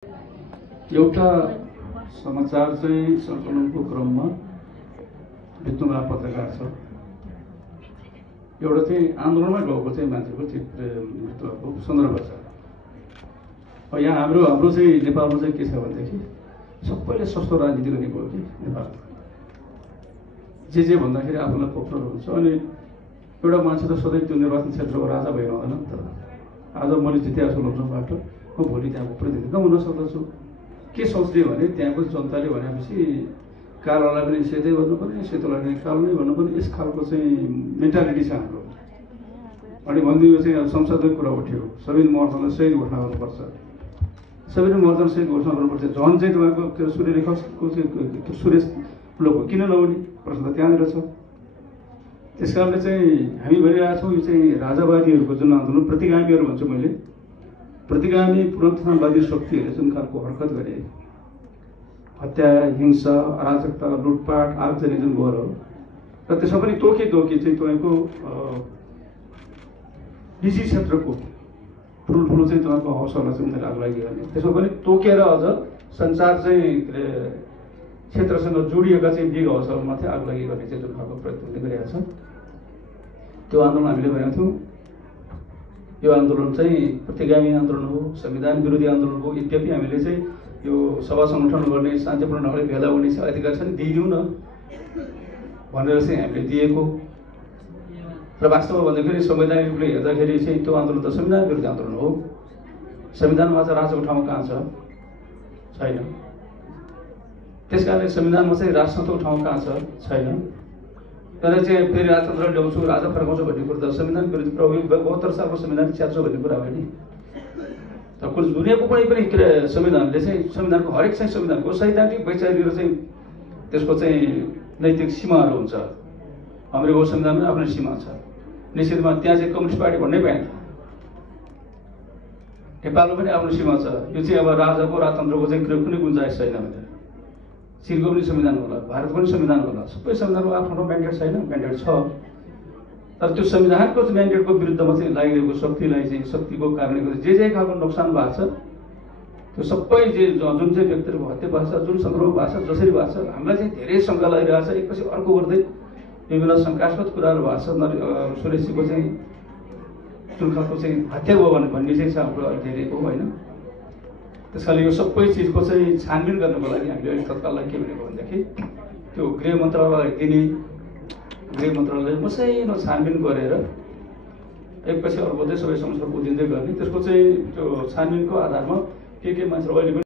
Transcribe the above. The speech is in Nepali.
एउटा समाचार चाहिँ सङ्कलनको क्रममा विद्युमा पत्रकार छ। एउटा चाहिँ आन्दोलनमा गएको चाहिँ मान्छेको मृत्युको सन्दर्भ छ। यहाँ हाम्रो चाहिँ नेपालमा चाहिँ के छ भनेदेखि सबैले सस्तो राजनीति गर्ने भयो कि नेपालमा जे भन्दाखेरि आफूलाई पपुलर हुन्छ। अनि एउटा मान्छे त सधैँ त्यो निर्वाचन क्षेत्रको राजा भएर हुँदैन नि त। आज मैले जितेको छु लोकसभाबाट, म भोलि त्यहाँको प्रतिनिधि हुन सक्दछु। के सोच्ने भने त्यहाँको जनताले भनेपछि कालोलाई पनि सेतै भन्नुपर्ने, सेतोलाई पनि कालो नै भन्नुपर्ने, यस खालको चाहिँ मेन्टालिटी छ हाम्रो। अनि भनिदियो चाहिँ संसदको कुरा उठ्यो, सबै मर्दनलाई सही घोषणा गर्नुपर्छ, सबैले मर्दन सही घोषणा गर्नुपर्छ। झन् चाहिँ तपाईँको सूर्यलेखको चाहिँ सुरेश लोको किन नहुने प्रश्न त त्यहाँनिर छ। त्यस कारणले चाहिँ हामी भनिरहेको छौँ यो चाहिँ राजावादीहरूको जुन आन्दोलन, प्रतिगामीहरू भन्छु मैले, प्रतिगामी पुनरुत्थानवादी शक्तिहरूले जुन खालको हरकत गरे, हत्या, हिंसा, अराजकता, लुटपाट, आगजनी जुन भयो र त्यसमा पनि तोकी चाहिँ तपाईँको निजी क्षेत्रको ठुलो चाहिँ तपाईँको हौसला चाहिँ उनीहरूले अग्लाइ गर्ने, त्यसमा पनि तोकेर अझ सञ्चार चाहिँ क्षेत्रसँग जोडिएका चाहिँ बिग हौसलामाथि अग्लाइ गर्ने चाहिँ जुन खालको प्रयत्न गरिरहेको छ, त्यो आन्दोलन हामीले भनेका थियौँ। यो आन्दोलन चाहिँ प्रतिगामी आन्दोलन हो, संविधान विरोधी आन्दोलन हो। यद्यपि हामीले चाहिँ यो सभा सङ्गठन गर्ने, शान्तिपूर्ण ढङ्गले भेला हुने अधिकार छ नि, दिइदिउँ न भनेर चाहिँ हामीले दिएको। र वास्तवमा भन्दाखेरि संवैधानिक रूपले हेर्दाखेरि चाहिँ त्यो आन्दोलन त संविधान विरोधी आन्दोलन हो। संविधानमा चाहिँ राजाको ठाउँ कहाँ छ? छैन। त्यस कारणले संविधानमा चाहिँ राजतन्त्रको ठाउँ कहाँ छ? छैन। तर चाहिँ फेरि राजतन्त्र ल्याउँछु, राजा फर्काउँछु भन्ने कुरो त संविधान विरोधी कुरा हो। 72 सालको संविधान च्यार्छु भन्ने कुरा हो नि। तर दुनियाँको कुनै पनि संविधानले चाहिँ संविधानको हरेक चाहिँ संविधानको सैद्धान्तिक वैचारिक र चाहिँ त्यसको चाहिँ नैतिक सीमाहरू हुन्छ। अमेरिकाको संविधानमा आफ्नो सीमा छ निश्चितमा। त्यहाँ चाहिँ कम्युनिस्ट पार्टी भन्नै पाएन। नेपालमा पनि आफ्नो सीमा छ। यो चाहिँ अब राजाको राजतन्त्रको चाहिँ कुनै गुन्जाइस छैन भनेर। चिनको पनि संविधान होला, भारतको पनि संविधान होला, सबै संविधानको आफ्नो म्यान्डेट छैन, म्यान्डेट छ। तर त्यो संविधानको म्यान्डेटको विरुद्धमा चाहिँ लागिरहेको शक्तिलाई चाहिँ शक्तिको कारणले गर्दा जे खालको नोक्सान भएको छ, त्यो सबै जुन चाहिँ व्यक्तिहरूको हत्या भएको छ, जुन सन्दर्भमा भएको छ, जसरी भएको छ, हामीलाई चाहिँ धेरै शङ्का लागिरहेको छ। एकपछि अर्को गर्दै विभिन्न शङ्कास्पद कुराहरू भएको छ। सुरेशजीको चाहिँ जुन खालको चाहिँ हत्या भयो भन्ने चाहिँ छ हाम्रो धेरैको होइन। त्यस कारणले यो सबै चिजको चाहिँ छानबिन गर्नको लागि हामीले तत्काललाई के भनेको भनेदेखि त्यो गृह मन्त्रालयलाई दिने, गृह मन्त्रालयले मसिनो छानबिन गरेर एकपछि अर्को चाहिँ सबै समस्या बुझिँदै गर्ने, त्यसको चाहिँ त्यो छानबिनको आधारमा के मान्छेहरू अहिले